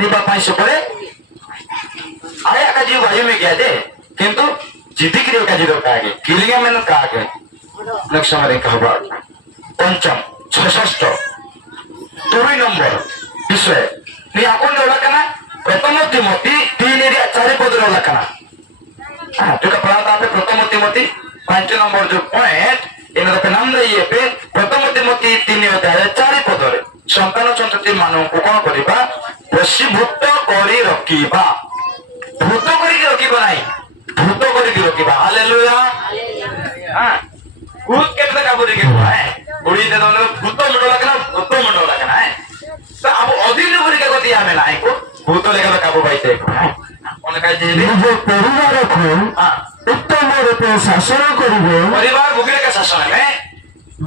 आनी बापा सुपरे आया का जीव बाजू में गया दे किंतु जिद्दी की का जीव का आगे किलिंगा में का आगे लक्ष्य हमारे कहबा पंचम षष्ठ तुरी नंबर विषय नी अकोन डोला कना प्रथम तिमोथी 3:4 पद डोला कना हां तो का प्रांत आपे प्रथम तिमोथी 5 नंबर जो पॉइंट इन पे नाम दे ये पे प्रथम तिमोथी 3:4 पद रे संतान संतति मानव को कोन करिबा वशीभूत करी रखिबा भूत करी रखिबा नाही भूत करी रखिबा हालेलुया हां भूत केतना काबू रे के है बुढ़ी दे दोनो भूत मंडो लगना है तो अब अधीन करी के गति हमें नाही को भूत लेकर काबू पाइते कोन का जे निज परिवार को उत्तम रूपे शासन करिवे परिवार भूगले का शासन में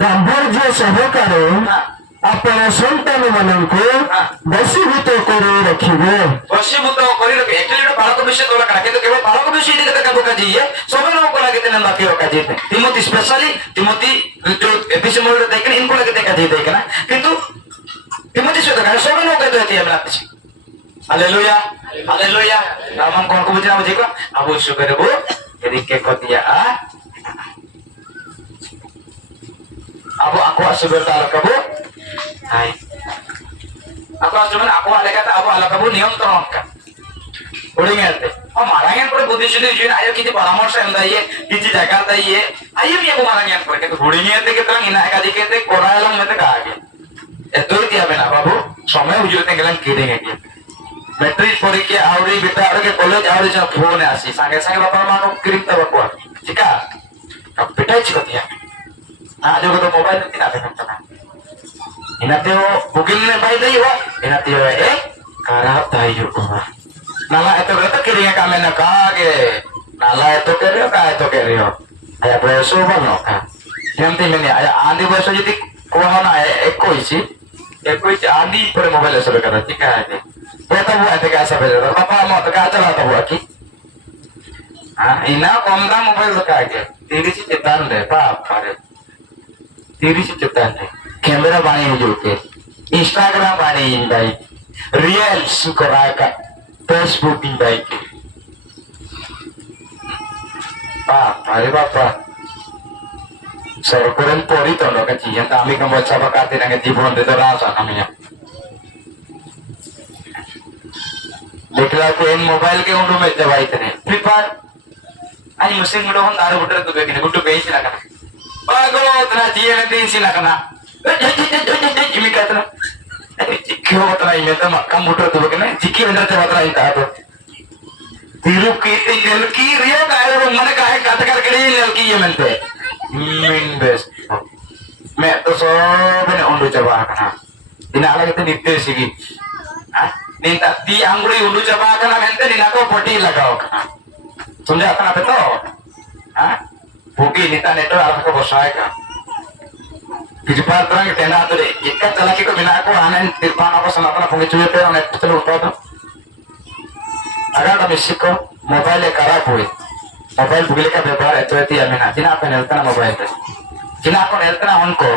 गांभीर्य सहकारे अपना संतान मानन को वशीभूत करी रखिवे वशीभूत करी रखे एक्चुअली बालक विषय तो लगा के तो केवल बालक विषय नहीं का बोका जी है सब लोगों को लगे तेन बाकी का जी तिमोथी स्पेशली तिमोथी जो एपिसोड में देखने इनको लगे देखा जी देखना किंतु तिमोथी से तो सब लोगों को देती है अपना हालेलुया हालेलुया नाम हम कौन को बुझना मुझे को अब शुक्र हो यदि के को दिया अब aku asubir ta alakabu hai aku asubir aku alakata aku alakabu नियंत्रण का उड़ी गए और मारांगे पर बुद्धि शुद्धि जो आयो किसी परामर्श एम दाइए किसी जगह दाइए आइए भी को मारांगे पर के उड़ी गए थे कितना इना का दिखे थे कोरायलम में तो कहा गया एतो दिया बिना बाबू समय उजुरते गलन कीदेंगे के मैट्रिक परीक्षा आवड़ी बेटा और के कॉलेज आवड़ी जब फोन आसी संगे संगे बाबा मानो क्रिप्ट बकवा ठीक है अब बेटा चिकतिया हां जो तो मोबाइल में ना देखता ना इनाते वो बुकिंग में भाई नहीं हुआ इनाते वो कारा तायु को नाला itu berarti kirinya kami nak kage nala itu kiri ka itu kiri ayah beso bano ka yang timnya ayah andi beso jadi kuahana eko isi andi per mobile sudah kata tika aja betul buat tika sahaja apa mau tika cala atau buat ki ina komda mobile kage tiri si cetan deh apa deh tiri si cetan deh kamera bani hujur Instagram bani indai reels suka Facebook in baik. Aरे बापा सरकुरन पोरी तो लोग चीज़ तामी कम बच्चा बकाते रहेंगे जीवन दे तो रास आना मिया देख ला को इन मोबाइल के उन्होंने में दवाई तेरे फ्री फायर आज मुस्लिम लोग हम दारू बुटर तो बेचने गुट्टू बेच ना करना बागो इतना चीज़ में तीन सी ना करना जिमी कहते ना क्यों बता रही मैं तो कम बुटर तो बेचने जिकी बंदर तो बता रही था तो तिरुकी नलकी रिया काहे वो मने काहे काट कर के नलकी ये मनते min best मैं तो सब ने उंडू चबा करना दिन अलग तो नित्य सिगी नी ती अंगुली उंडू चबा करना मेंते नीना को पट्टी लगाओ करना समझा करना पे तो भूखी नीता नेटो आपको बसाएगा किजपार तरंग टेना तो रे इक्का चला की को बिना को आने तिरपान को सनातन पुंगे चुए पे और नेट चलो उठा तो अगर हम इसी को मोबाइल खराब हुई मोबाइल बुगले का व्यवहार है तो ये हमें ना जिना पे नेलता ना मोबाइल पे जिना को नेलता ना उनको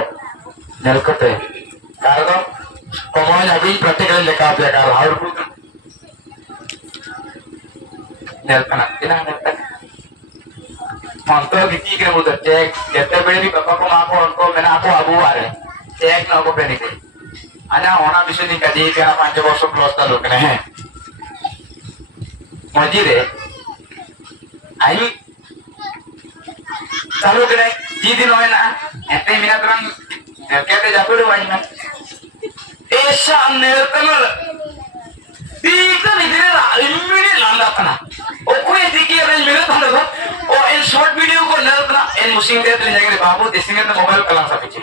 नेलको पे कारण तो कमाई अभी प्रत्येक लेकर आप लेकर हाउर को नेलता ना जिना नेलता हम तो किसी के मुझे चेक कहते बड़े भी पापा को माँ को उनको मैंने आपको अबू आ रहे चेक ना को पे निकले अन्य होना विषय नहीं कभी क्या 5 वर्ष प्लस का लोग ने हैं मजीरे आई चालू करे जी दिन होए ना ऐसे मिना तरंग कहते जापड़े वाई ना ऐसा नेलतनल तीका निकले ना इम्मीडिएट लांदा पना ओ कोई दिखे रेंज मेरे थाने तो ओ इन शॉर्ट वीडियो को नेलतना इन मुस्लिम देते ले जाके बाबू देसिंगे तो मोबाइल कलाम सा पीछे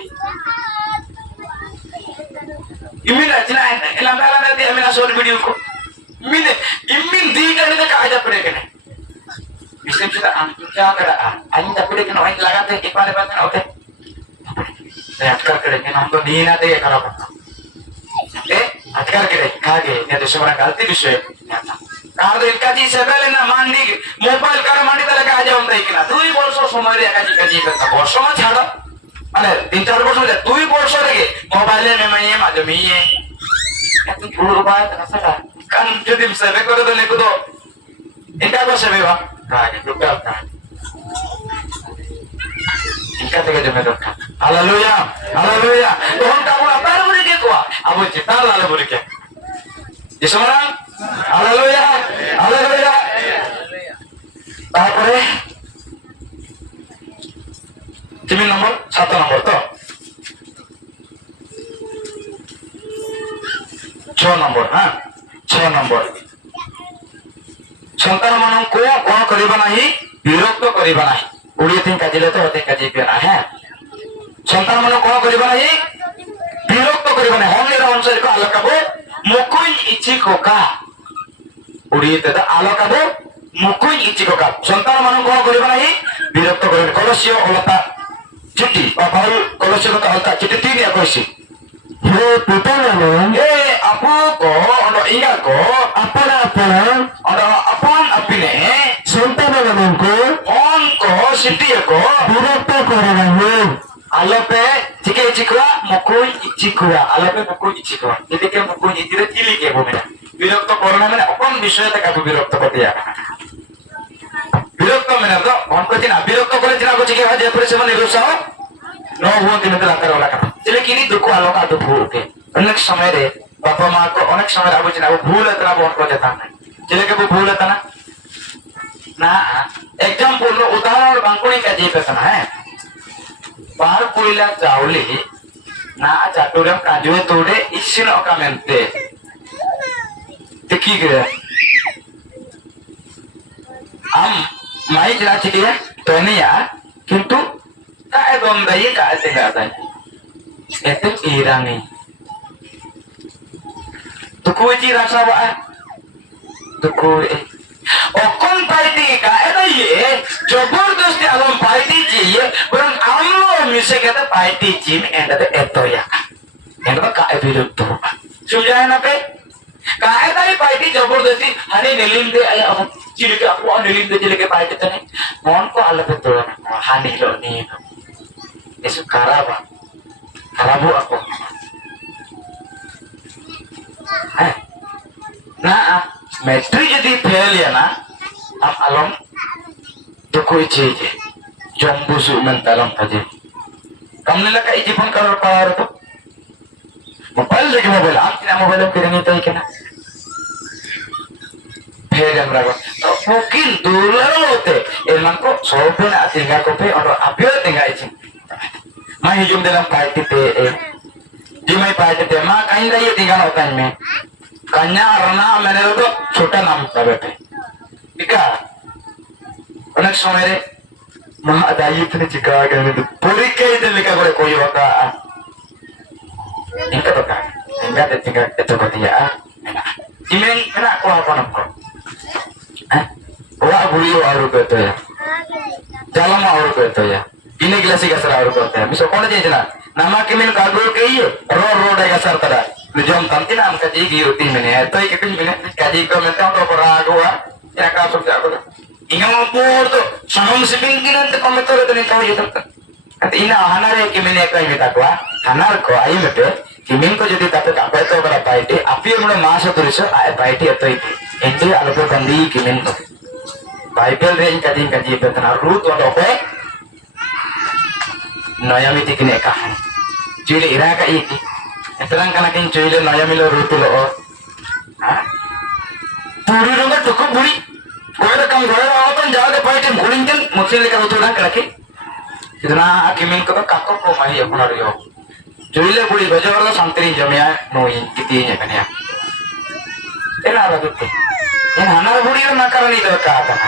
इम्मीडिएट चिना लांदा लांदा दे हमें शॉर्ट वीडियो को इम्मीडिएट दी करने का कहा जापड़े के नहीं Bisa kita angkat kada ani tapi dia kena orang lagate ipare baten ote saya atkar kade kena हम तो नींद आते है खराब अटकर कड़े खागे ने तो सेवरा गलती विषय कार तो इनका जी से पहले ना मान ली मोबाइल कार मांडी तले का आजा उनता इकना 2 वर्ष समय रे का जी करता वर्ष में छाड़ा माने 3-4 वर्ष में 2 वर्ष रे मोबाइल में मैं ये मालूम ही है तुम पूरा बात कैसा kan jadi sebe ko do le ko do inka ko sebe ba kage dukal ka inka থেকে জমে দরকার হালেলুয়া হালেলুয়া তখন কাবু আপনার বলে কে কোয়া আবু চিতা লালে বলে কে ইসমরা হালেলুয়া হালেলুয়া তারপরে 3 নম্বর 7 নম্বর তো 6 নম্বর হ্যাঁ 6 নম্বর সন্তান ମାନଙ୍କୁ କଣ କରିବା ନାହିଁ ବିରକ୍ତ କରିବା ନାହିଁ ଓଡ଼ିଆ ତିନ କାଜିଲେ ତ ଅତେ କାଜି ପିଆ হ্যাঁ সন্তান ମାନଙ୍କୁ କଣ କରିବା ନାହିଁ ବିରକ୍ତ କରିବା ନାହିଁ ହମିର ଅନୁସାରେ ଆଲୋକାବ ମୁକୁଇ ଇଚି କୋକା ଓଡ଼ିଆ ତ ଆଲୋକାବ ମୁକୁଇ ଇଚି କୋକା ସନ୍ତାନ ମାନଙ୍କୁ କଣ କରିବା ନାହିଁ ବିରକ୍ତ କରିବା କଲସ୍ୟ ଅଲତା ଚିଠି ବା ପାଉଲ କଲସ୍ୟ ଅଲତା ଚିଠି 3 କହିଛି हे पिताମାନେ ଏ ଆପଣଙ୍କ ଇଙ୍ଗାକ ଆପଣ ଆପଣ ଆପଣ ଆପିନେ ସନ୍ତାନମାନଙ୍କୁ onko sitiako ବିରକ୍ତ କରନାହିଁ alope jike ichikwa mukui ichikwa alope mukui ichikwa jike mukui itire tilike bomena বিরক্ত করনা মানে কোন বিষয়টা কাকে বিরক্ত করতে যাবে বিরক্ত মানে তো কোন কোন না বিরক্ত করে দিনা को jike হাজে পরে সেবন নিরুৎসাহ ন হুঁতি মতে লাগার ওলা কথা চলে কিনি দুঃখ আলোকা দুঃখ ওকে অনেক সময় রে বাবা মা को অনেক সময় আবু চিনা ভুল হতনা বন को যেতা না চলে কে ভুল হতনা না एग्जांपल उदाहरण बांकुनी का जी पेतना है बाहर कोयला चावली ना चाटुरम काजुए तोड़े इसिन ओकामेंते देखी गया हम माई जरा चिकिया तो नहीं यार किंतु काय दोंदाई काय ते गाता एते इरानी तो कोई चीज रखा हुआ है तो कोई कौन पार्टी का ऐसा ये जबरदस्ती आलम पार्टी चाहिए बरं आमलो मिसे कहते पार्टी चीम एंडा एतो या एंडा का विरुद्ध होगा समझाया ना पे काय तारी पार्टी जबरदस्ती हने नीलिम दे आया अब चिले के आपको नीलिम दे चिले के पार्टी तो नहीं मन को आलम पे तो हानि लो नहीं ऐसे खराबा खराबो आपको है ना मैट्रिक यदि फेल या ना हम आलम तो कोई चीज है जम्बुसु मेंटालम तजे कमने लगा इजीपन कर पार तो मोबाइल लेके मोबाइल आप ना मोबाइल में करेंगे तो क्या ना फेल हम रहा तो मungkin dulu होते एमन को सोपे ना tinggal kopi और अभी tinggal इचिं मैं हिजूम dalam party te di mai party te माँ कहीं रही tinggal होता है मैं कन्या रना मैंने तो छोटा नाम था बेटे ठीक है अनेक समय रे महादायी इतने चिका गए में तो पूरी कई दिन लिखा करे कोई होता इनका तो क्या इनका तो tinggal itu kau dia email mana aku apa namko orang buli orang betul ya jalan orang betul ya ini gelas ikan serah orang betul ya misal kau aja jelas nama kemin kagu kaya ro daya kasar tada Lujom tanti nam kaji giuti mene to ikut mene kaji ko menta to paragwa ya ka so ja ko inga mapur to samam sipinginan te pametor to ne kawi to ati ina hanare ke mene kai meta ko hanar ko ai mete kimin ko jodi tape ka to bara paite api mo maso turiso ai paite to ite ende alpo bandi kimin ko bible re kaji betana rut to pe nayamiti kine kahani jile ira ka iti terang kana kin cuile naya milo rutu lo ha puri runga tuku buri koira kam gore awatan jaga paite gulinten mutsile ka rutu na kalaki idna akimin ko kakko ko mai apna riyo cuile buri bajawara santri jamia noin kiti nya kanya ena lagutte en hanar buri na karani do ka kana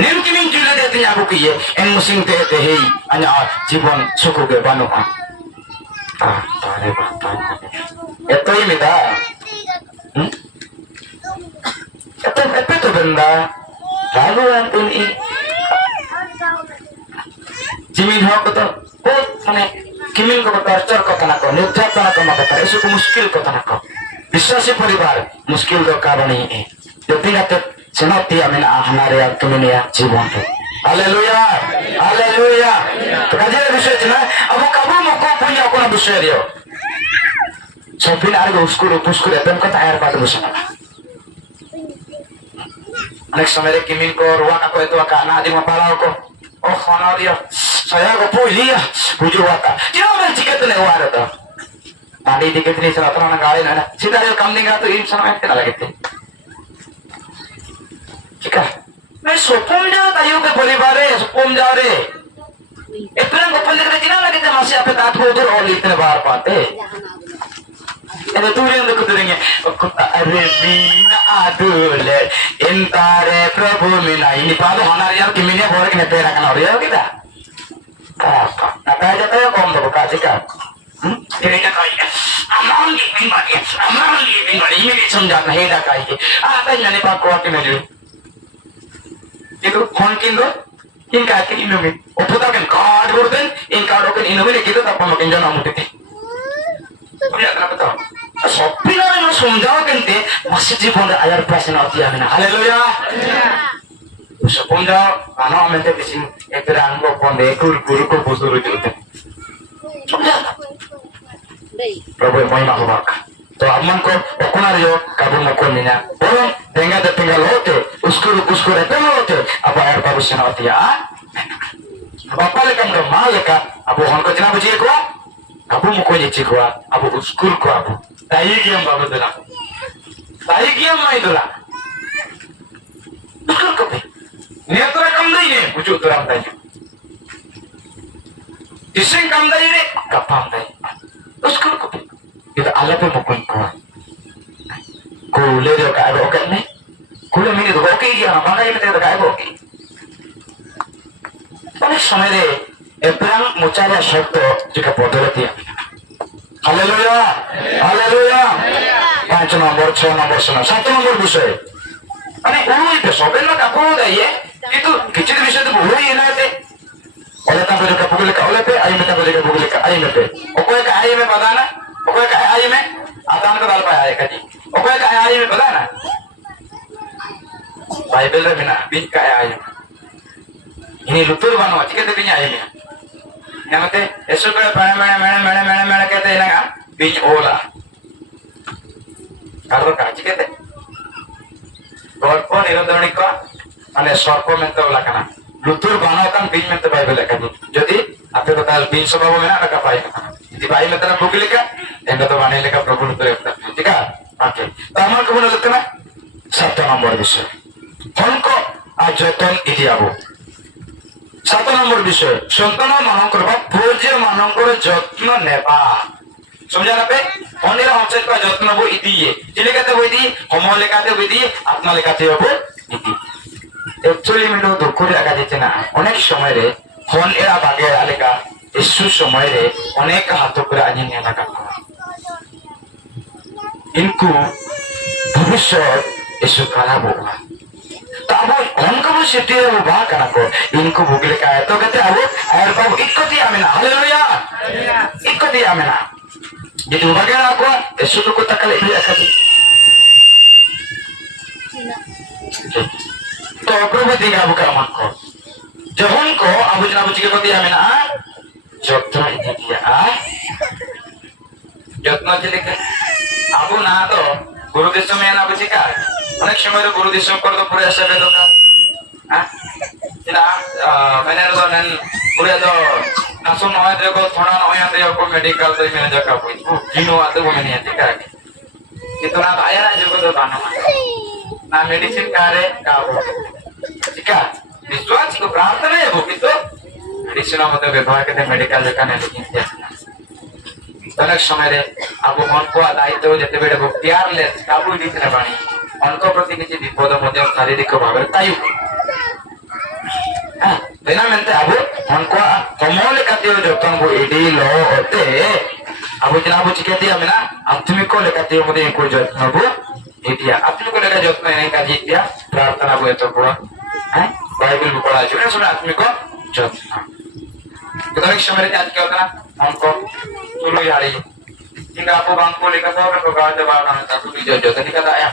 nim kimin cuile de tinya aku kiye en musing te hei anya jibon suku ge banu ha Ito yung ita. Ito benda. Lalu yang ini. Jimin ho ko to. Kut mane kimin ko torture ko tanako. Nirdjatana ko makata. Isu ko muskil ko tanako. Biswasi paribar muskil do karani e. Jadi nato senoti amin ahanare ak tumini ak jibon to. Haleluya. Haleluya. Kajian বিষয় না আবু কাবু মকো পুnya কোন বিষয় দিও Sopin ada uskul dan kota air pada bersama. Anak sampai kimin ko ruang aku itu akan ada di mapalau ko. Oh honor ya, saya ko puli ya, buju waka. Jangan jika tu lewat itu. Tadi dikit ini salah orang galin ada. Sida yo kambing itu ini sama kita lagi tu. Jika, मैं सोपम जाओ तायु के परिवार है सोपम जाओ रे इतना गोपन देखने चिना लगे थे मासी आप तात को उधर और इतने बार पाते अरे तू रे अंदर कुतरेंगे कुत्ता अरे बीना आदुले इंतारे प्रभु मीना ini पादो हनार यार किमिने बोरे के नेते रखना हो रहा है क्या apa apa aja tayo kom do ka jika ini का कहिए अमाउंट गिविंग बाकी ini समझाना है दा कहिए आता जाने पा को के नहीं itu phone kindo in ka ke inume oputa kan card gorden in card oken inume gitu apa makin jana mutite ya kenapa tahu sopina yang sumjau kente masih Jibon ayar pasen ati amina haleluya sopunda ana amente bisin eterang go ponde guru ko bosuru jute Prabhu महिमा होगा तो अमन को ओकुनार यो काबू मको निना बोलो देंगा दे tinggal होते उसको रहते होते अब यार बाबू सुनाती है बापा लेकर हम माँ लेकर अब हम को जना बुझिए को अब मुको ये चिको अब उसको अब ताई की हम बाबू दिला ताई की हम माई दिला उसको कभी नेत्रा कम नहीं है कुछ उत्तर हम ताई इससे कम नहीं है कपाम नहीं उसको कभी itu Allah pe mukun ko kule do ka do kan ne kule mini do ke dia na bana ini te ka do ke অনেক সময় রে এপ্রাং মোচারা শব্দ যেটা বদলাতে হালেলুয়া হালেলুয়া 5 নম্বর 6 নম্বর 7 নম্বর বিষয় মানে ওই তো সবের না কাপড় দেয় কিন্তু কিছু বিষয় তো ভুলই এনাতে oleh tanpa juga bugil ka oleh pe ayi meta juga bugil ka ayi mete okoy ka ayi me badana okoy ka ayi me atan ka dal pa ayi ka ji okoy ka ayi me badana bible re bina bin ka ayi ini lutur bano chike te binya ayi me namate esu ka mena kete ilaga bin ola karo ka chike te golpo nirodhani ko ane sorpo mento ola kana lutur bano kan bin mento bible ka ji jodi ape to kal bin sababo mena ka pai di pai mento na bugil ka enda to bane leka prabhu lutur ekta ঠিক আছে oke তো আমার কোন লিখতে না 7 নম্বর বিষয় ফলকো আযতন ইতিয়াবো 7 নম্বর বিষয় সন্তান মানଙ୍କର বা ভোজ্য ମାନଙ୍କର যত্ন নেবা समझा ना पे অনেক হচ্ছে কা যত্ন বই দিয়ে চিলিকাতে বই দি হোম লেখাতে বই দি আত্মা লেখাতে হবো ইতি एक्चुअली में लोग दुख रे आगा देते ना अनेक समय रे फोन एरा बागे आलेका इस समय रे अनेक हाथों पर आने ने लगा इनको भविष्य इस काला बोला तब उनको वो सिटी वो बात करना को इनको भूगले का है तो कहते अब आयर बाबू इक्को दिया में ना हालेलुया इक्को दिया में ना ये तो बागे ना को इस को तकले दिया कभी तो प्रभु tinggal buka mako johon ko abu jina buci ko dia mena jotno ini dia jotno cilik abu na to guru disam mena buci ka onek সময় guru disam kor to pura asebe to ka ina mena to nan pura to nasun hoy de ko thoda hoy ande ko medical to mena jaka pui kino atu ko mena tika itu na aya na jogo to bana ना medicine कार्य का हो ठीक है विश्वास को प्रार्थना है वो कितो मेडिसिन मत व्यवहार करते मेडिकल जका ने लेकिन तनक समय रे अब उनको दायित्व जते बेडे को केयरलेस काबू दिखने बानी उनको प्रति किछि विपद मध्य शारीरिक भाव तायु हां देना मेंते अब उनको कमल काते जतन को एडी लो होते अब जना बुझ के दिया मेना आत्मिक को लेकाते मध्य को जतन को dia आत्मिक लेकर जत्न नहीं का जी दिया प्रार्थना को तो को हैं बाइबल को पढ़ा जो सुना आत्मिक को जत्न तो एक समय रे आज क्या होता हमको तुलो यारी जिनका आपको बांग को लेकर तो प्रकार से बात करना था तुम जो जत्न नहीं करता है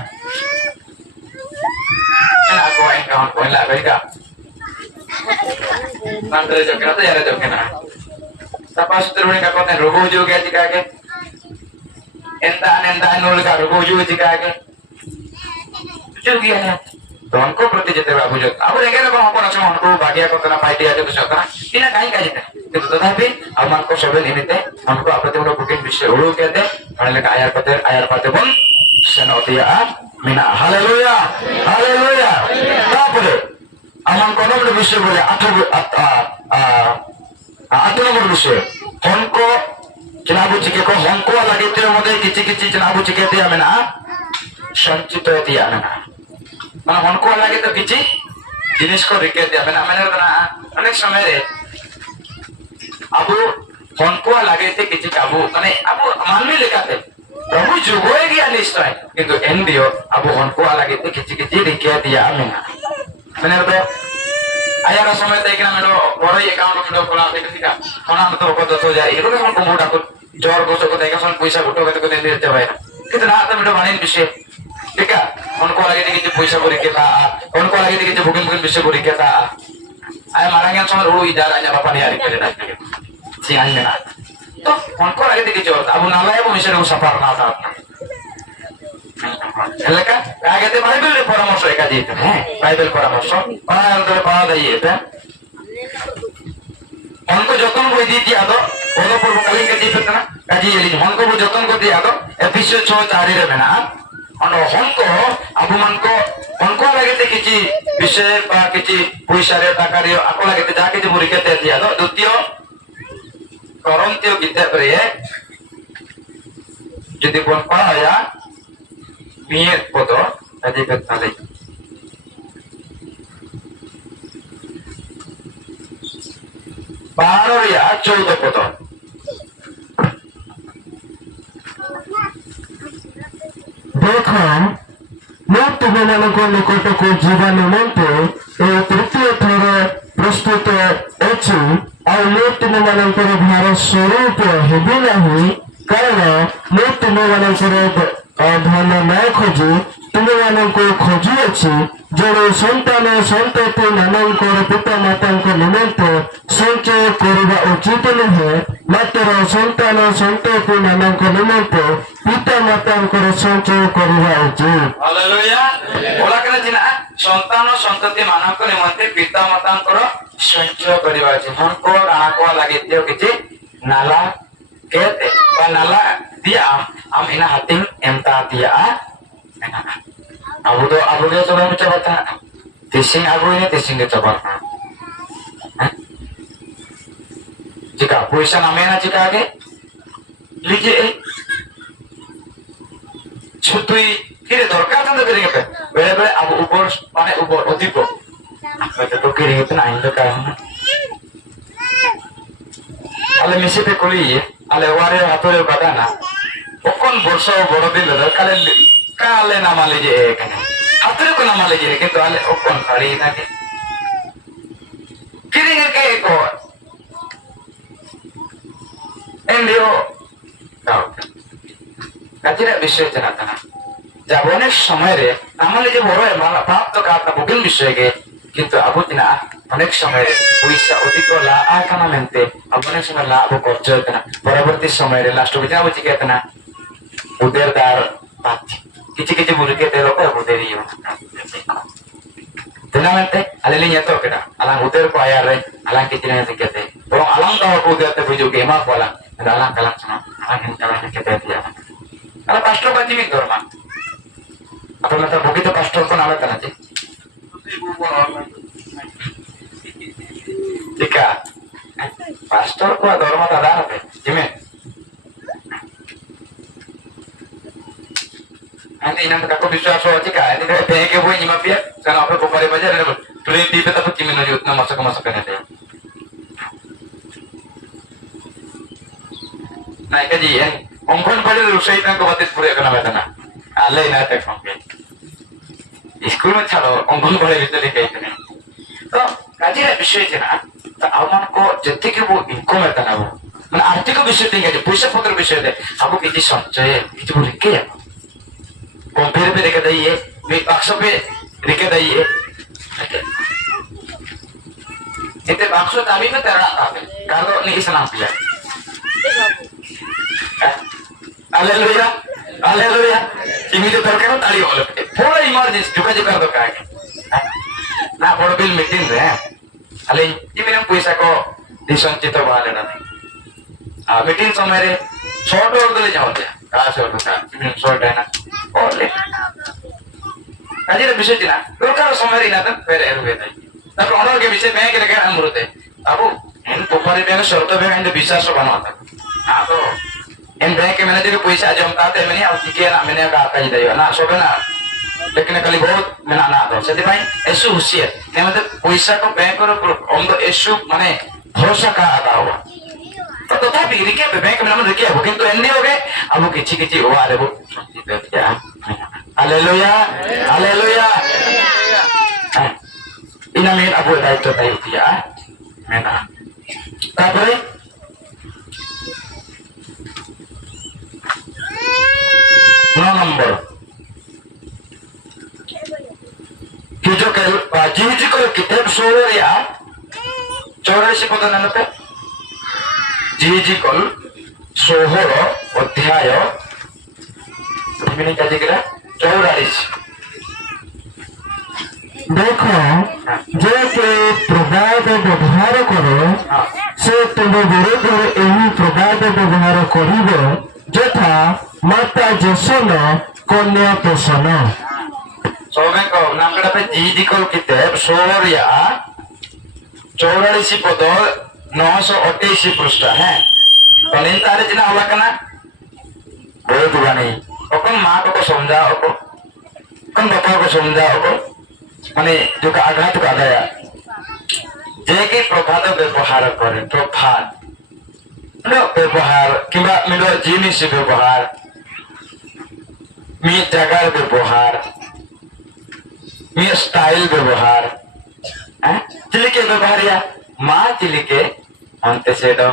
ना को इनका हम को लगा इनका मंत्र जो कहते यार जो कहना तपास तुरने का कहते रोगो जो गया जी का के entaan nul ka ruju jika ke juga nih don ko prati jete babu jot abu dengar ko ko nasu ko bagia ko tana pai dia ko sotana ina kai kai jete কিন্তু তথাপি আমার কো সবে নিমিতে আমকো আপতে উলো booking বিষয় উলো কেতে মানে আয়ার পাতে বল সেনতিয়া Mina hallelujah hallelujah তারপরে আমার কোন বিষয় বলে 8 নম্বর বিষয় হনকো চনাবু চিকে কো হনকো লাগিতে মধ্যে কিছু কিছু চনাবু চিকে দিয়ে আমি না সঞ্চিত দিয়ে আমি না মানে হনকো লাগে তো কিছু জিনিস কো রেখে দিয়ে আমি না মানে অনেক সময় আবু হনকো লাগাইতে কিছু কাবু মানে আবু মানবি লেখাতে প্রভু যুগ হয়ে গিয়া নিশ্চয় কিন্তু এনডিও আবু হনকো লাগাইতে কিছু কিছু রেখে দিয়া আমি না মানে ayah সময় তাই কিনা মেডো বড় অ্যাকাউন্ট মেডো খোলা আছে কিনা কোনা মতো কত তো যায় এরকম কোন কোমোটা কো জ্বর গোসো কো দেখা শুন পয়সা গুটো কত কত দিতে হয় কিন্তু না তো মেডো বানিন বিষয় ঠিক আছে কোন লাগে কিছু পয়সা করে কেতা কোন লাগে কিছু বুকিং বুকিং বিষয় করে কেতা ay marangyan সময় ওই দাঁড়া যা বাবা নিয়ে আরেক করে রাখতে সি আইনে না তো কোন লাগে কিছু আবু নালায় বমিশে ও সাফার না তা এলাকা আগেতে বাইবেলের পরামর্শ একা দিতে হ্যাঁ বাইবেল পরামর্শ অন্তরে পাওয়া যায় এটা হনকো যতন বই দিতে আদো ওদো পূর্বকালীন কে দিতে না কাজী এলি হনকো যতন করতে আদো এপিসোড 6 চারি রে না অন হনকো আবু মানকো হনকো লাগেতে কিছু বিষয় বা কিছু পয়সারে টাকারে আকো লাগেতে যা কিছু পরীক্ষাতে দিয়ে আদো দ্বিতীয় করন্তীয় গীতা করে যদি কোন পাওয়া Miet foto tadi kali. Baru ya 14 foto. देखो मैं तुम्हें निकट को जीवन निमंते ए तृतीय थर प्रस्तुत अछि और मैं तुम्हें भार स्वरूप हेबी नहीं कारण मैं तुम्हें धन न खोजी तुम्हें खोजुअछि जड़े सन्तान सन्तति मानकर पिता माता निमंते संचय करवा उचित नुहे मात्र सन्तान सन्तति मानक निमंते पिता माता संचय करवा उचित हालेलुया बोला कना जिना सन्तान सन्तति मानक निमंते पिता माता संचय करवा उचित हनको राणा को लागिते किछि नाला कहते বা নালা দিয়া am ina hating emta dia abu do coba mencoba tak tising abu ini tising dia coba jika puisa namanya jika age lije ছুতুই কিরে দরকার তো করে গেছে বেড়ে বেড়ে আবু উপর মানে উপর অধিক আপনাকে তো কিরে গেছে না আইন তো কারণ ale misite kuli ale ware hatore kada na okon borso boro dil kale namale je ekane hatore ko namale je kintu ale okon sari থাকে kiri ke ko endio কাজের বিষয় জানা না যাব অনেক সময় রে আমলে যে বড় মালা প্রাপ্ত কাটা বুকিং বিষয়কে কিন্তু আবু না অনেক সময় পয়সা অধিক লাভে অনেক সময় লাভ করছে না পরবর্তী সময় লাস্ট বুঝা বুঝি কেতে না ওদের তার পাচ্ছি কিছু কিছু বুড়িকে লোক ওদের tenamente alilinya to kita alang uter ko ayar alang kitina sikete pero alang tahu ko dia buju ke ma ko alang alang kalang sama alang kalang sikete dia ala pastor ba jimi dorma apa mata begitu pastor ko nama tanah sih jika pastor ko dorma tada apa jimi Ani inang tako biswas so jika ini kayak ke boy nyima pia karena apa kokare bajar ada tulen di peta pun kimin aja utna masuk kan ada nah kaji yang ongkon pada rusai tang kebatis pura kena betana alai na tek sampai school में छाड़ो ongkon pada bisa dikai ini तो kaji ada বিষয় jena তা আমার কো যেতে কি বো income এটা না মানে আর্থিক বিষয় থেকে যে পয়সা পত্র বিষয় দে আবু কিছু সঞ্চয় কিছু লিখে যাবো कंपेयर पे रेखे दइए बाक्स पे रेखे दइए इतने बाक्स दाबी में तेरा आते kalau nih Islam dia Haleluya Haleluya. Ini tu terkena tali oleh. Pura emergency juga juga tu kaya. Nah, boro bil meeting deh. Alin, ini yang puisa ko disoncito bahale na. Meeting somere short order dele jao dia. Kaas order ka. Ini short hai na. Oleh. Kaji na bisho tina. Lokal somere ina tan pere eru beta. Tapi orang ke bisho bank ke kan amrute. Abu, ini pupari bank short bank ini bisa so banata. Abu, ini bank ke mana dia puisa jom kate meni au tiga na meni ka kaji dayo. Na so bena. लेकिन कल बहुत मैंने आना था सदी भाई ऐसु हुसिया ये मतलब पैसा को बैंक और हम तो ऐसु माने भरोसा का आता हुआ तो था भी रिके बैंक में हम रिके हो किंतु एंडी हो गए अब वो किची किची हुआ रे वो हालेलुया हालेलुया इना में अब दायित्व ताई किया मैंने तापरे number Jijikol kitab sohor ya, coba sih kota nama pe, jijikol sohor odhyayo, ini kaji kira, coba देखो जो के प्रभाव व्यवहार करो से तुम विरोध यही प्रभाव व्यवहार करिब यथा माता जेसन कन्या पोषण Soalnya kau nam kada pe jijikol kitab sohor ya, 44 पद 928 पृष्ठ है कलिन तारे जिना होला कना बहुत बनी ओकन मां को समझाओ को कन बापा को समझाओ को माने जो का आघात का गया जे के प्रभात व्यवहार करे प्रभात नो व्यवहार किबा मिलो जिनिस व्यवहार मी जगह व्यवहार मी स्टाइल व्यवहार चिलिके व्यवहार या माँ चिलिके अंते सेडो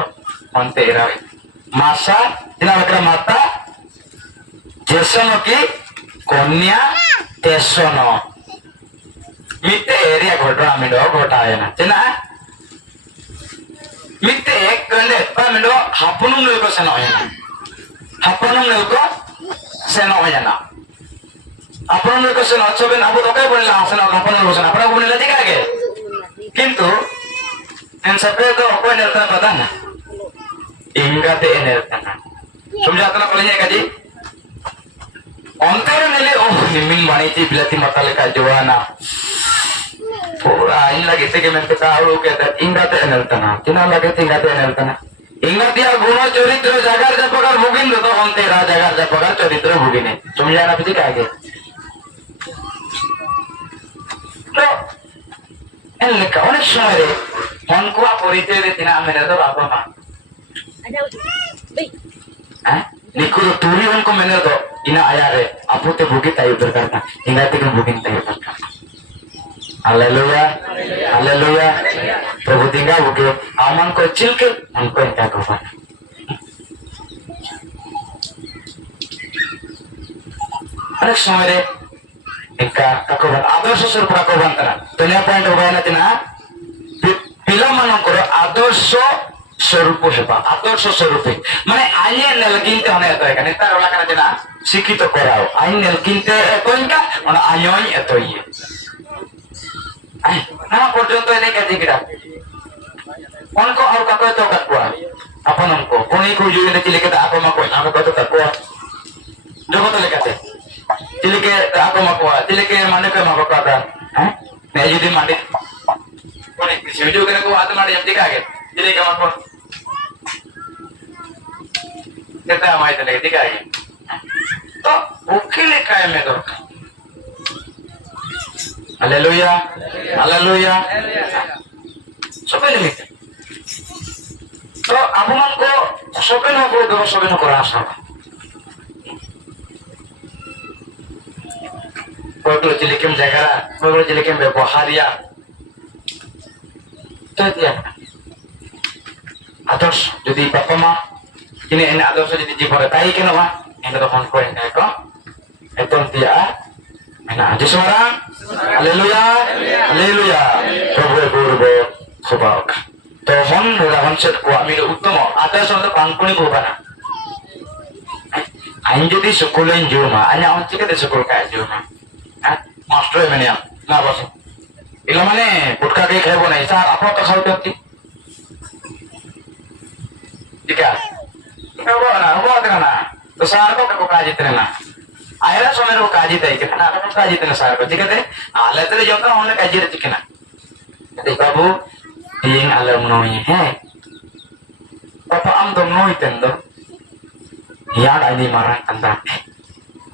अंते इरावे मासा जिना बकरा माता जेसनो की कन्या तेसनो मिते एरिया घोड़ा मिडो घोटा है ना जिना मिते एक कंडे पर मिडो हापुनुम लेको सेनो है ना हापुनुम लेको सेनो है ना अपन लोग से नॉट सोबे ना बोलो क्या बोले लास्ट ना अपन लोग से ना अपना बोले लती क्या के किंतु इन सब पे तो कोई निर्ता पता ना इंगा ते निर्ता ना समझाता ना कॉलेज का जी अंतर नेले ओह निमिन वाणी थी बिलती मतले का जवाना पूरा इन लगे थे कि मैं तो कावलो कहता इंगा ते निर्ता ना किना लगे थे इंगा ते निर्ता ना इंगा दिया गुणो चरित्र जागर जपकर भुगिन तो हम तेरा जागर जपकर चरित्र भुगिने समझाना भी क्या के तो इन लेका उन्हें सुनारे हमको आप परिचय देते ना मेरे तो बापा माँ निकल तो तूरी उनको मैंने तो इना आया रे आपको तो भूखी ताई उधर करता इना तो क्यों भूखी ताई उधर करता हालेलुया हालेलुया प्रभु दिंगा भूखे आमन को चिल्के हमको इनका कौन अनेक सुनारे इनका ककोबन आदर्श स्वरूप ककोबन तना तो नया पॉइंट हो गया ना तना पिला मानो करो आदर्श स्वरूप है बा आदर्श स्वरूप माने आये नलकिंते होने तो है का नेता रोला करना तना शिक्षित तो कराओ आये नलकिंते तो इनका और आयों ही तो ये ना पर्यटन तो इन्हें क्या दिखरा उनको और कको तो कटवा अपन उनको कोई कोई जो इन्हें चिल्के तो आपको मकोई ना को तो कटवा जो को तो लेकर चिलिके aku makwa चिलिके माने पे मको का हैं मैं यदि माने कोने किसी जो करे को हाथ मारे जब दिखा के चिलिके मको कहता है हमारे तले दिखा के तो उकेले काय में दो हालेलुया हालेलुया सोपे लिखे तो आप मन को सोपे न को दो सोपे न को रास्ता कोई चिलिकम जगह कोई चिलिकम व्यवहारिया तो dia आदर्श यदि बापा माँ ini आदर्श यदि जीवन ताई के नवा ini तो कौन कोई नहीं को itu dia mana ada suara haleluya haleluya प्रभु गुरु खुबाक तो हम से को आमी उत्तम आदर्श तो पांकुनी को बना Aing jadi sekolah juma, hanya orang cakap dia sekolah kayak juma. Master mana ya? Nah bos. Ilo mana? Putka dia kayak mana? Sah apa tak sahaja tu? Jika, apa dengan na? Tu sah apa kau kaji terena? Ayah soalnya kau kaji tak ikan, nak kau kaji terena sah. Jika deh, alat tu jauh kan orang kaji tu ikan. Jadi babu, ding alam noi, he. Papa am dom noi tendo. Ya ada ini marah anda.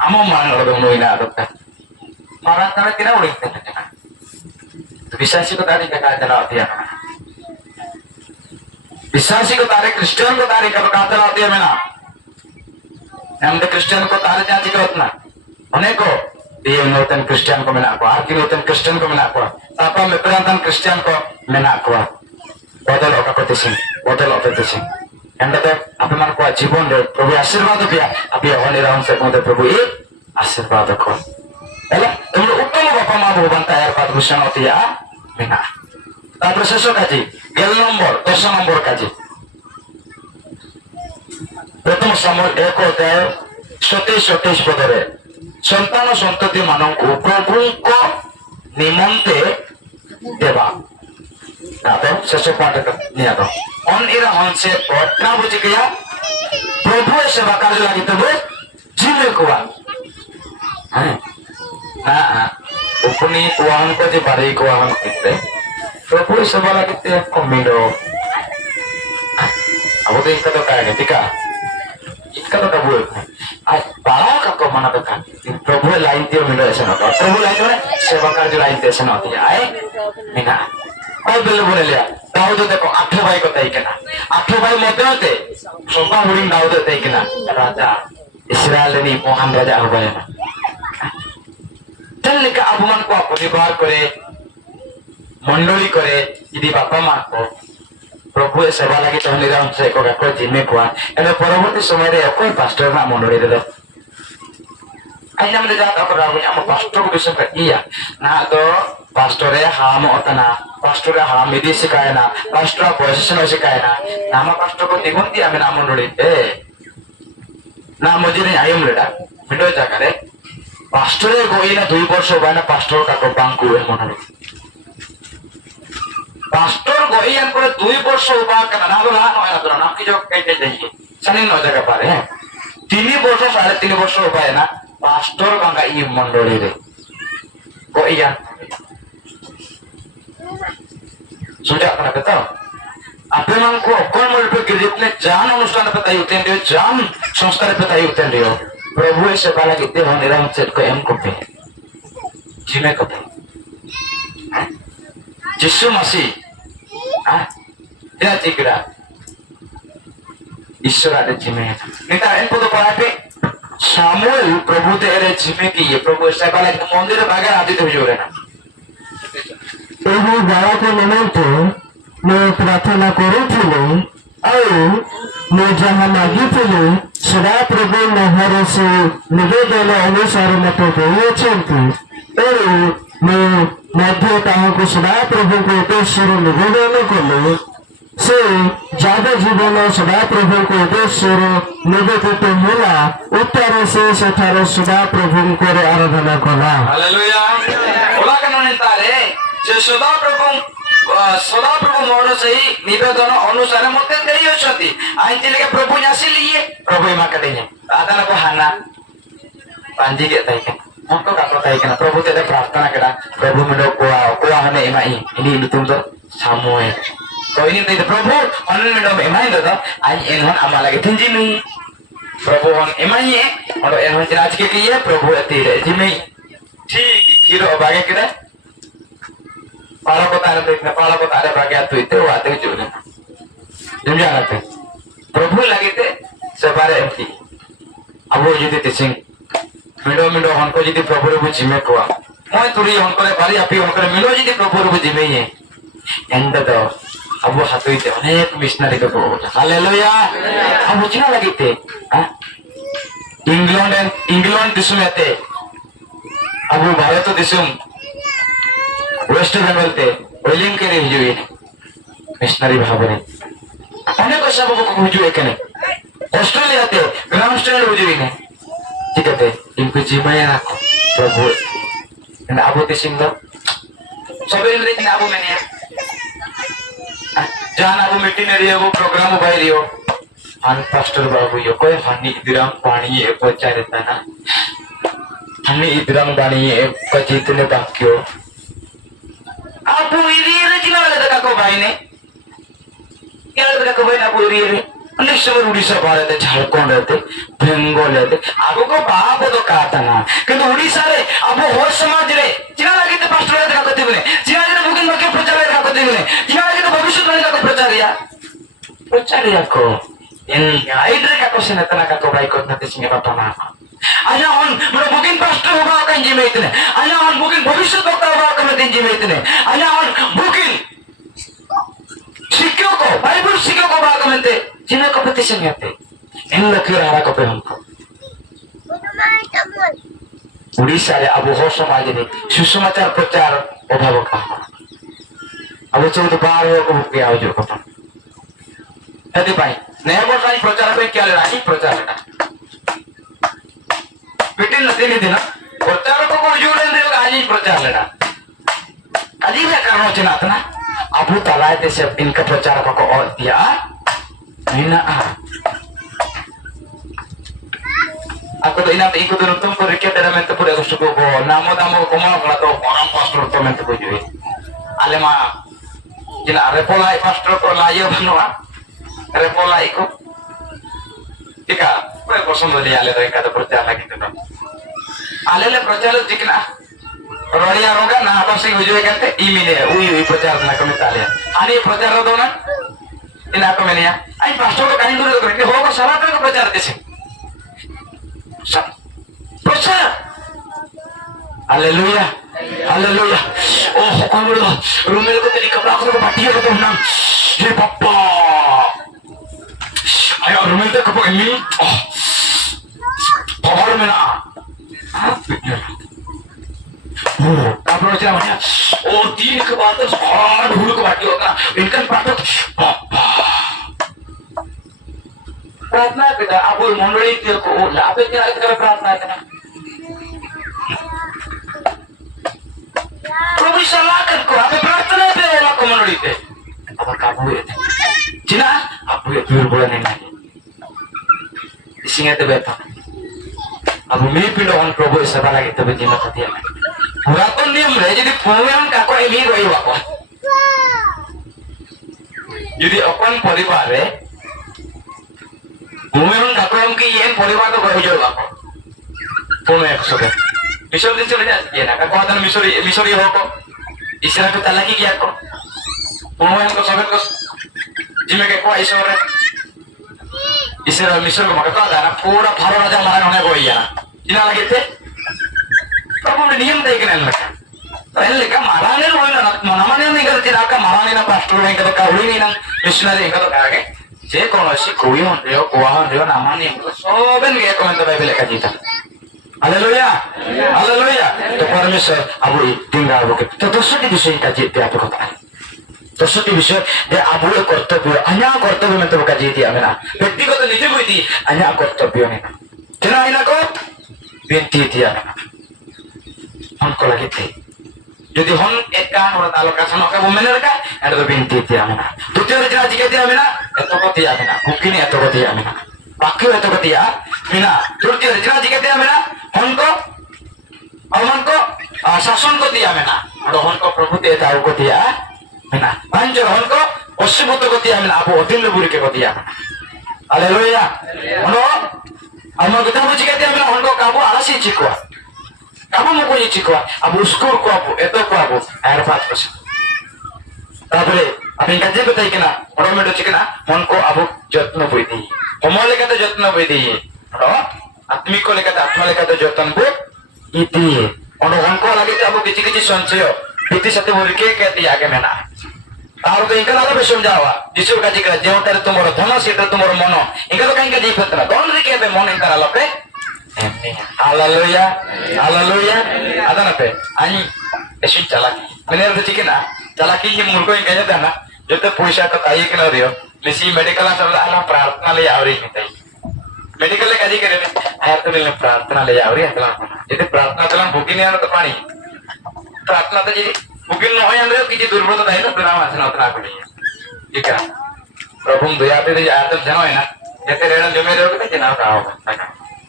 Amo marah orang dom noi na adopkan. Marah karena tidak boleh tendo jangan. Bisa sih kau tarik kata laut dia. Bisa sih kau tarik Kristen kau tarik kata laut dia mana? Yang Kristen kau tarik jangan cikot na. Oneko dia nutan Kristen kau mana aku, arti nutan Kristen kau mana aku. Apa meperantan Kristen kau mana aku. Bodol oka petising, bodol oka petising. Yang kata apa man kau जीवन deh, Prabhu आशीर्वाद दिया, अभी orang orang sekalian Prabhu ini आशीर्वाद kau. Elah, kalau utama bapa mahu bantai air pada busan oti ya, mina. Tapi sesuatu kaji, gel nombor, dosa nombor kaji. Pertama samul eko deh, sote spodere. Santana santati manongku Prabhuko nimonte deba. Atau sesuatu pada ni atau. On ira hanse pot, kenapa buci kaya? Prabhu sebab kerja lagi tu ber, jiwa kuat. Nah, upuni uang ko di bari ko ang kita. Prabhu sebab lagi tu komindo. Aku tu ikat tu kaya ketika ikat tu Prabhu. Bawa kau mana tu kan? Prabhu lain dia mindo esana. Prabhu lain tu sebab kerja lain dia esana tu ya. Mina. Kau boleh lihat. Tahu tu dekor 8 भाई को तय करना 8 भाई मध्य होते सोपा हुरिंग दाऊ तो तय करना राजा इस्राएल ने मोहन राजा हुआ है ना चलने का अभिमान को परिवार करे मंडली करे यदि बापा माँ को प्रभु सेवा लगी तो निराम से को क्या कोई जिम्मे को ऐसे परवर्ती समय रे कोई पास्टर ना मंडली दे दो ayam dia jatuh ke dalam yang pastor bisa iya nah do pastor ya ham otana pastor ya ham ini sih kayaknya pastor posisi sih kayaknya nama pastor ko digun dia ambil namun dulu nah mujur ini ayam leda video jaga deh pastor ya gue ini 2 वर्ष banyak pastor kakak bangku yang mana pastor gue yang gue 2 वर्ष ubah karena naga lah nama itu nama kijok kayak jadi saling no jaga pare 3 वर्ष 3.5 वर्ष ubah ya na pastor bangga ini mandori deh, kok iya? Sudah kena betul. Apa yang kau mau bergerak jangan অনুষ্ঠান petai uten dia, jangan संस्कार petai uten dia. Prabhu sebala kita orang set ko em kope, jime kope. Yesus masih, dia cikra. Isra ada jime. Kita em pada apa? Samuel प्रभु तेरे जिम्मे की ये प्रभु ऐसा बाला मंदिर भागे आदि तो जोरे ना प्रभु बाला को निमंत्रण मैं प्रार्थना करूँ थी और मैं जहाँ मांगी थी सदा प्रभु नहर से निवेदन अनुसार मत गए चलती और मैं मध्य ताह को सदा प्रभु को उद्देश्य निवेदन करूँ से ज्यादा जीवन सदा प्रभु को उद्देश्य निवेदित होला उत्तर से सेठार सदा प्रभु को आराधना कला हालेलुया ओला कनो नेतारे से सदा प्रभु मोर से निवेदन अनुसार मते देई अछती आइ तिले प्रभु नासी लिए प्रभु मा कदेnya आदान को हाना पांजी के ताई के हमको का ताई के प्रभु ते प्रार्थना करा प्रभु मेडो को हने एमाई ini तुम तो सामुएल तो ini tidak Prabhu, orang minum emai itu, aja enhon amal lagi tinggi nih. Prabhu orang emai ye, orang enhon jelas kiki ye, Prabhu tidak jimi. ঠিক, kiro bagai kita. Pala kota ada bagai itu waktu itu juga. Jumlah nanti. Prabhu lagi te, sebare empty. Abu jadi tising. Minum honko jadi Prabhu rubu jimi kuah. Mau turi honko le bari api honko le minum jadi Prabhu rubu jimi ye. Enda tuh. Abu satu itu, अनेक missionary को बोला, hallelujah. Abu Cina lagi te, England दिसुम ते, Abu Bharat दिसुम, waste Bengal ते, वेलिंग के लिए हुई, missionary भावने, अनेक सब को हुई है कने, ऑस्ट्रेलिया ते, ग्राम स्टैंड हुई है, Cikate impu jimaya aku Prabu dan abu tisim lo sobe ini kena abu menia jangan abu meeting area abu program bayar yo an pastor babu yo koi hani idram pani e pachare tana hani idram pani e pachitne bakyo abu iri jina wala taka ko bayne यार तक कोई ना पूरी है अन्य शहर उड़ीसा भारत है झारखंड रहते बंगाल रहते आगो को बाप तो कहता ना किंतु उड़ीसा रे अब हो समाज रे जिना लगे तो पास्टर रे का कहते बने जिना लगे बुकिंग बाकी प्रचार रे का कहते बने जिना लगे तो भविष्य वाणी का प्रचार या को इन गाइड रे का क्वेश्चन इतना का को भाई को ना सिंह बापा ना आया हम बड़ा बुकिंग पास्टर होगा का इंजी में इतने आया हम बुकिंग भविष्य वक्ता होगा का इंजी में इतने आया हम बुकिंग शिक्षकों को बाइबल शिक्षकों को भाग में थे जिन्हें कंपटीशन में थे इन लोग की राह को पे हमको उड़ीसा रे अब हो समाज में सुसमाचार प्रचार अभाव का अब चौदह बार को किया हो जो कपन यदि भाई नया वर्ष आज प्रचार पे क्या ले रहा है प्रचार का बेटे नदी नहीं देना प्रचार को जोड़े दे आज ही प्रचार लेना आज ही क्या करना चाहिए ना Abu talai te siap inka प्रचार को और दिया mina aku tuh inap ikut nonton ko reket ada mente pura ko suko ko namo ko mo kala to orang pastor to mente ko jui ale ma jina repolai pastor ko layo banwa repolai ko tika pura ko sondo dia ale reka to प्रचार lagi to ale le प्रचार jikna रोड़िया रोगा ना आप से हुए कहते ईमिले उई प्रचार ना कमी तालिया आने प्रचार दो ना इन आपको मैंने आई पास्टर को कहीं दूर करके होगा सारा तरह का प्रचार कैसे प्रचार हालेलुया हालेलुया ओह कौन बोलो रूमेल को तेरी कपड़ा को बाटी है तो ना ये पापा आया रूमेल तो कपड़ा मिल ओह पावर में ना आप लोग क्या बनिया और तीन के बाद तो सारा ढूंढ के बाकी होगा इनका प्रार्थना पापा प्रार्थना करता आप वो मंडली को लाभ क्या करके प्रार्थना करना प्रभु सलाह करको आप प्रार्थना पे वाला को मंडली पे अब काबू है जिना आप ये दूर बोलने नहीं इसीने तो बैठा अब मैं पिंडो हम प्रभु सेवा लगे तब जिना पतिया पुरातन नियम रे jadi pulang kako ini goi wako jadi अपन परिवार रे पुlang kako हम की ये परिवार तो गoi जो wako पुlang एक सोके मिसर दिन चले जाए ये ना kako ada मिसरी हो को इसरा को तला की किया को पुlang को सबे को जिमे के को इसो रे इसरा मिसर को मका ada ना पूरा भारत राजा मारा होने गoi ya ina lagi te प्रभु ने नियम देख रहे हैं पहले का महारानी ने बोला ना मनाने नहीं करते ना का महारानी ना पास्टर नहीं करते काउली नहीं ना मिशनरी नहीं करते आगे जे कौन सी कोई हो रहे हो कुआ हो रहे हो नामानी सोबन के कमेंट बाइबल का जीता हालेलुया हालेलुया तो परमेश्वर अब tinggal bukan तो दोस्तों की विषय का जीत आप को बताएं दोस्तों की विषय ये अब वो कर्तव्य अन्य कर्तव्य में तो का जीत है ना व्यक्तिगत नीति हुई थी अन्य कर्तव्य में क्या इना को बिनती थी ना हम को लगे थे यदि हम एक काम और तालो का सनो का वो मैंने रखा ऐड तो बिनती थी हमें ना दूसरे रचना जी कहती हमें ना ऐतो को थी हमें ना कुकिंग ऐतो को थी हमें ना बाकी ऐतो को थी हमें ना दूसरे रचना जी कहती हमें ना हम को शासन को थी हमें ना और हम को प्रभु दे ताऊ को थी हमें ना पंचर हम को वशिमत को थी हमें ना आपो दिन लबुरी के को थी हमें हालेलुया ono हम kita puji कहते हमें ना हम को काबू आलसी चिकवा kamu mau punya cikwa, abu skor ko abu, itu ko abu, air 5%. Tapi, apa yang kaji betul kena, orang itu cikna, mon ko abu jatno budi, komal leka to jatno budi, atmi ko leka to atma leka to jatan bu, iti, orang ko lagi to abu kecil soncio, iti satu buri ke kati age mena. Tahu ke ingkar ada besum Jawa, jisu kaji kera, jauh dari tumor, thono situ tumor mono, ingkar to kain kaji petra, don rike be mon ingkar alope. Haleluya, haleluya. Ada apa? Ani esin calaki. Bener tu cikina. Calaki ini murko yang kaya dana. Jodoh puisa ke tayi kena dia. Mesi medical asal ala प्रार्थना ले आवरी मिताई medical ले काजी करे आया तो ले प्रार्थना ले जावरी हतला यदि प्रार्थना तला भूखी नहीं आना तो पानी प्रार्थना तो जी भूखी न होय ಅಂದ್ರೆ किसी दुर्बलता दाई तो बिना वासना उतना को नहीं ठीक है प्रभु दया पे दे आया तो जनो है ना जैसे रेण जमे रहो तो जना का होगा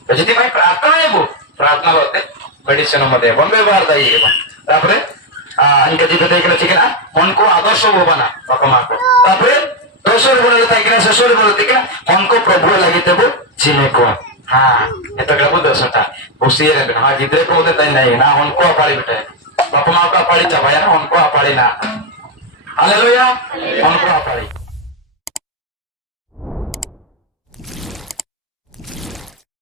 तो यदि भाई प्रार्थना है वो प्रार्थना होते मेडिसिन मध्ये बम्बे बाहर दाई तापरे इनका जीवित देखना ठीक है ना उनको आदर्श वो बना बापा माँ को तापरे दोसर बोले था कि ससुर बोले थे कि उनको प्रभु लगे थे वो जीने को हाँ ये तो प्रभु दोषता उसी रे हाँ जिधर को होते नहीं ना उनको अपाड़ी बेटे बापा माँ को अपाड़ी चबाया ना उनको अपाड़ी ना हालेलुया उनको अपाड़ी